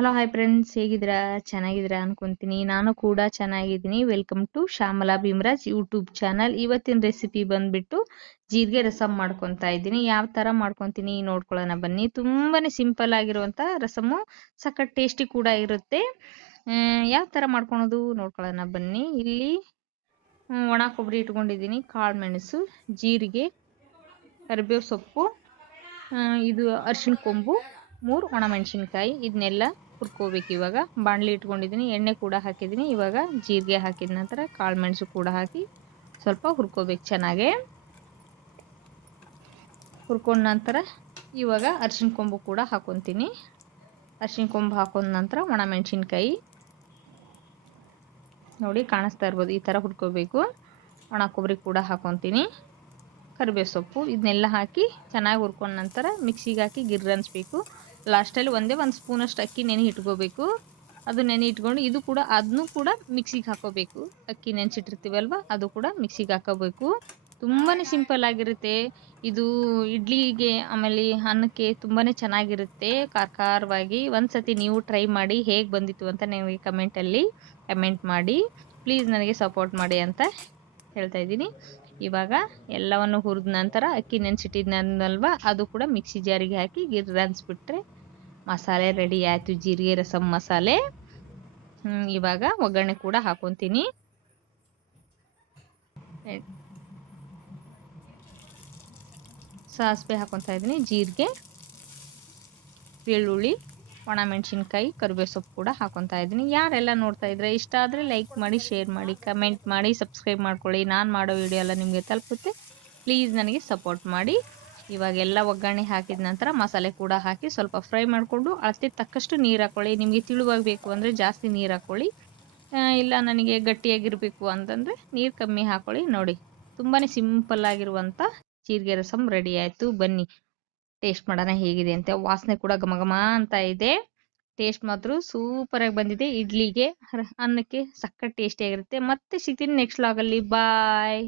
Hello hi friends, ಹೇಗಿದ್ದೀರಾ? ಚೆನ್ನಾಗಿದ್ದೀರಾ ಅನ್ಕೊಂತೀನಿ. ನಾನು ಕೂಡ ಚೆನ್ನಾಗಿದ್ದೀನಿ. Welcome to Shyamala Bheemaraj YouTube channel. ಇವತ್ತಿನ ರೆಸಿಪಿ ಬಂದ್ಬಿಟ್ಟು ಜೀರಿಗೆ ರಸಮ್ ಮಾಡ್ಕೊತಾ ಇದ್ದೀನಿ. ಯಾವ ಥರ ಮಾಡ್ಕೊತೀನಿ ನೋಡ್ಕೊಳ್ಳೋಣ ಬನ್ನಿ. ತುಂಬಾನೇ ಸಿಂಪಲ್ ಆಗಿರುವಂಥ ರಸಮು, ಸಖತ್ ಟೇಸ್ಟಿ ಕೂಡ ಇರುತ್ತೆ. ಯಾವ ಥರ ಮಾಡ್ಕೊಳೋದು ನೋಡ್ಕೊಳ್ಳೋಣ ಬನ್ನಿ. ಇಲ್ಲಿ ಒಣ ಕೊಬ್ಬರಿ ಇಟ್ಕೊಂಡಿದ್ದೀನಿ, ಕಾಳು ಮೆಣಸು, ಜೀರಿಗೆ, ಕರಿಬೇವು ಸೊಪ್ಪು, ಇದು ಅರಿಶಿಣ ಕೊಂಬು, 3 ಒಣಮೆಣಸಿನ್ಕಾಯಿ. ಇದನ್ನೆಲ್ಲ ಹುರ್ಕೋಬೇಕು. ಇವಾಗ ಬಾಣಲಿ ಇಟ್ಕೊಂಡಿದ್ದೀನಿ, ಎಣ್ಣೆ ಕೂಡ ಹಾಕಿದ್ದೀನಿ. ಇವಾಗ ಜೀರಿಗೆ ಹಾಕಿದ ನಂತರ ಕಾಳು ಮೆಣಸು ಕೂಡ ಹಾಕಿ ಸ್ವಲ್ಪ ಹುರ್ಕೋಬೇಕು ಚೆನ್ನಾಗೆ. ಹುರ್ಕೊಂಡ ನಂತರ ಇವಾಗ ಅರಿಶಿಣ ಕೊಂಬು ಕೂಡ ಹಾಕೊತೀನಿ. ಅರಿಶಿಣ ಕೊಂಬು ಹಾಕೊಂಡ ನಂತರ ಒಣಮೆಣಸಿನ್ಕಾಯಿ ನೋಡಿ ಕಾಣಿಸ್ತಾ ಇರ್ಬೋದು, ಈ ಥರ ಹುರ್ಕೋಬೇಕು. ಒಣ ಕೊಬ್ಬರಿ ಕೂಡ ಹಾಕೊತೀನಿ, ಕರಿಬೇವು ಸೊಪ್ಪು, ಇದನ್ನೆಲ್ಲ ಹಾಕಿ ಚೆನ್ನಾಗಿ ಹುರ್ಕೊಂಡ ನಂತರ ಮಿಕ್ಸಿಗೆ ಹಾಕಿ ಗಿರ್ರ ಅನ್ಸ್ಬೇಕು. ಲಾಸ್ಟಲ್ಲಿ ಒಂದೇ 1 ಸ್ಪೂನಷ್ಟು ಅಕ್ಕಿ ನೆನೆ ಇಟ್ಕೋಬೇಕು. ಅದು ನೆನೆ ಇಟ್ಕೊಂಡು ಇದು ಕೂಡ ಅದನ್ನು ಕೂಡ ಮಿಕ್ಸಿಗೆ ಹಾಕೋಬೇಕು. ಅಕ್ಕಿ ನೆನೆಸಿಟ್ಟಿರ್ತೀವಲ್ವ ಅದು ಕೂಡ ಮಿಕ್ಸಿಗೆ ಹಾಕೋಬೇಕು. ತುಂಬಾ ಸಿಂಪಲ್ ಆಗಿರುತ್ತೆ ಇದು. ಇಡ್ಲಿಗೆ ಆಮೇಲೆ ಅನ್ನಕ್ಕೆ ತುಂಬಾ ಚೆನ್ನಾಗಿರುತ್ತೆ, ಖಾರವಾಗಿ. ಒಂದ್ಸತಿ ನೀವು ಟ್ರೈ ಮಾಡಿ, ಹೇಗೆ ಬಂದಿತ್ತು ಅಂತ ನನಗೆ ಕಮೆಂಟ್ ಮಾಡಿ. ಪ್ಲೀಸ್ ನನಗೆ ಸಪೋರ್ಟ್ ಮಾಡಿ ಅಂತ ಹೇಳ್ತಾ ಇದ್ದೀನಿ. ಇವಾಗ ಎಲ್ಲವನ್ನು ಹುರಿದ ನಂತರ ಅಕ್ಕಿ ನೆನೆಸಿಟ್ಟಿದ್ನಲ್ವ ಅದು ಕೂಡ ಮಿಕ್ಸಿ ಜಾರಿಗೆ ಹಾಕಿ ಗಿರ್ರ ಅನ್ಸ್ಬಿಟ್ರೆ ಮಸಾಲೆ ರೆಡಿ ಆಯಿತು, ಜೀರಿಗೆ ರಸಮ್ ಮಸಾಲೆ. ಇವಾಗ ಒಗ್ಗರಣೆ ಕೂಡ ಹಾಕೊತೀನಿ. ಸಾಸಿವೆ ಹಾಕೊತಾ ಇದ್ದೀನಿ, ಜೀರಿಗೆ, ಬೆಳ್ಳುಳ್ಳಿ, ಒಣಮೆಣಸಿನ್ಕಾಯಿ, ಕರಿಬೇವು ಸೊಪ್ಪು ಕೂಡ ಹಾಕೊತಾ ಇದ್ದೀನಿ. ಯಾರೆಲ್ಲ ನೋಡ್ತಾ ಇದ್ರೆ ಇಷ್ಟ ಆದರೆ ಲೈಕ್ ಮಾಡಿ, ಶೇರ್ ಮಾಡಿ, ಕಮೆಂಟ್ ಮಾಡಿ, ಸಬ್ಸ್ಕ್ರೈಬ್ ಮಾಡ್ಕೊಳ್ಳಿ. ನಾನು ಮಾಡೋ ವಿಡಿಯೋ ಎಲ್ಲ ನಿಮಗೆ ತಲುಪುತ್ತೆ. ಪ್ಲೀಸ್ ನನಗೆ ಸಪೋರ್ಟ್ ಮಾಡಿ. ಇವಾಗೆಲ್ಲ ಒಗ್ಗರಣೆ ಹಾಕಿದ ನಂತರ ಮಸಾಲೆ ಕೂಡ ಹಾಕಿ ಸ್ವಲ್ಪ ಫ್ರೈ ಮಾಡಿಕೊಂಡು ಅಳತೆ ತಕ್ಕಷ್ಟು ನೀರು ಹಾಕ್ಕೊಳ್ಳಿ. ನಿಮಗೆ ತಿಳುವಾಗಬೇಕು ಅಂದರೆ ಜಾಸ್ತಿ ನೀರು ಹಾಕ್ಕೊಳ್ಳಿ, ಇಲ್ಲ ನನಗೆ ಗಟ್ಟಿಯಾಗಿರಬೇಕು ಅಂತಂದರೆ ನೀರು ಕಮ್ಮಿ ಹಾಕ್ಕೊಳ್ಳಿ. ನೋಡಿ, ತುಂಬಾ ಸಿಂಪಲ್ ಆಗಿರುವಂಥ ಜೀರಿಗೆ ರಸಮ್ ರೆಡಿ ಆಯಿತು. ಬನ್ನಿ ಟೇಸ್ಟ್ ಮಾಡೋಣ ಹೇಗಿದೆ ಅಂತ. ವಾಸನೆ ಕೂಡ ಘಮ ಘಮ ಅಂತ ಇದೆ. ಟೇಸ್ಟ್ ಮಾತ್ರ ಸೂಪರಾಗಿ ಬಂದಿದೆ. ಇಡ್ಲಿಗೆ, ಅನ್ನಕ್ಕೆ ಸಖತ್ ಟೇಸ್ಟಿಯಾಗಿರುತ್ತೆ. ಮತ್ತೆ ಸಿಗ್ತೀನಿ ನೆಕ್ಸ್ಟ್ ವ್ಲಾಗಲ್ಲಿ. ಬಾಯ್.